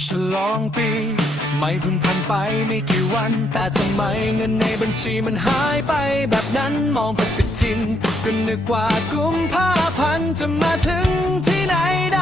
ฉลองปี ไม่พึงผ่านไปไม่กี่วัน แต่ทำไมเงินในบัญชีมันหายไป แบบนั้นมองปฏิทิน ก็นึกว่ากุมภาพันธ์จะมาถึงที่ไหนได้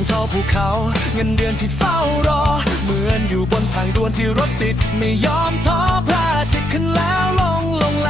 องเท่าภูเขา เงินเดือนที่เฝ้ารอ เหมือนอยู่บนทางด่วนที่รถติด ไม่ยอมท้อพระอาทิตย์ขึ้นแล้วลงลงล้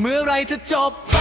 เมื่อไรจะจบไป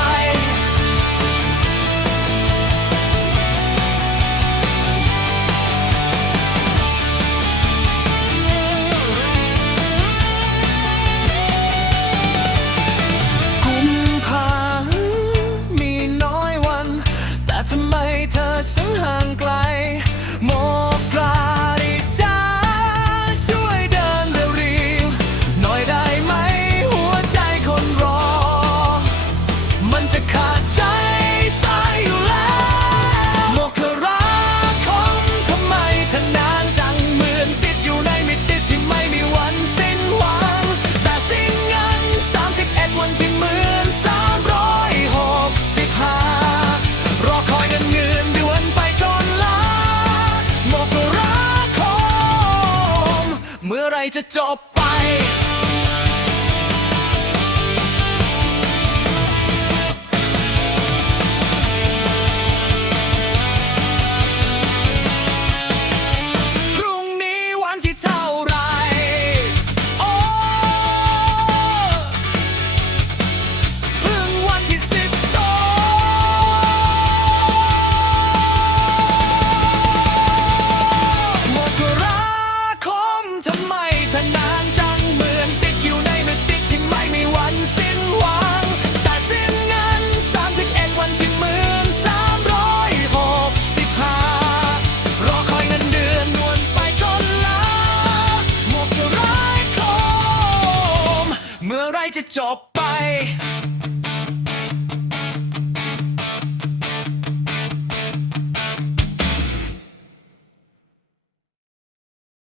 ไรจะจบไป มื่อไรจะจบไป